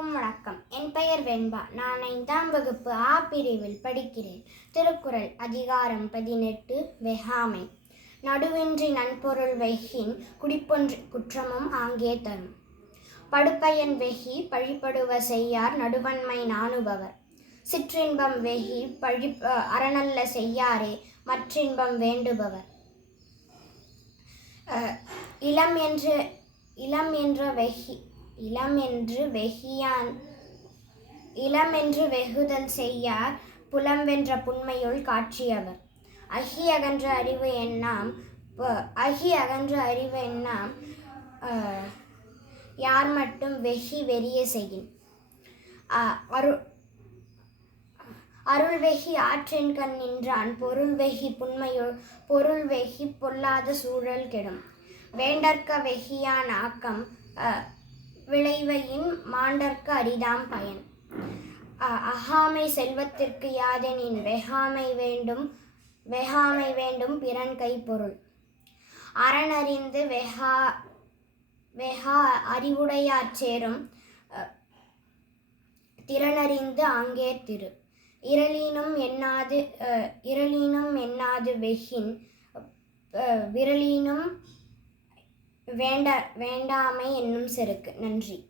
அனைவருக்கும் வணக்கம். என் பெயர் வெண்பா. நான் ஐந்தாம் வகுப்பு ஆ பிரிவில் படிக்கிறேன். திருக்குறள் அதிகாரம் பதினெட்டு வெகாமை. நடுவின்றி நன்பொருள் வெஹின் குடிப்பொன்று குற்றமும் ஆங்கே தரும். படுப்பயன் வெகி பழிப்படுவ செய்யார் நடுவன்மை நாணுபவர். சிற்றின்பம் வெகி பழி அறநல்ல செய்யாரே மற்றின்பம் வேண்டுபவர். இளம் என்று இளம் என்ற வெகி இளம் என்று வெகியான் இளம் என்று வெகுதல் செய்யார் புலம் வென்ற புன்மையுள் காட்சியவர். அகி அகன்ற அறிவு எண்ணாம் அகி அகன்ற அறிவு எண்ணாம் யார் மட்டும் வெகி வெறிய செய்யின் அருள் வெகி ஆற்றின் கண் நின்றான் பொருள் வெகி புன்மையுள் பொருள் வெகி பொல்லாத சூழல் கெடும். வேண்டற்க வெகியான் ஆக்கம் அஹ், விளைவையின் மாண்டற்கு அரிதாம் பயன். அகாமை செல்வத்திற்கு யாதெனின் வெகாமை வேண்டும் வெகாமை வேண்டும் பிறன் கைப்பொருள். அறனறிந்து வெகா வெகா அறிவுடையார் சேரும் திறனறிந்து அங்கே திரு. இரளினும் எண்ணாது இரளினும் எண்ணாது வெகின் அஹ், விரலினும் வேண்டா வேண்டாமை என்னும் செருக்கு. நன்றி.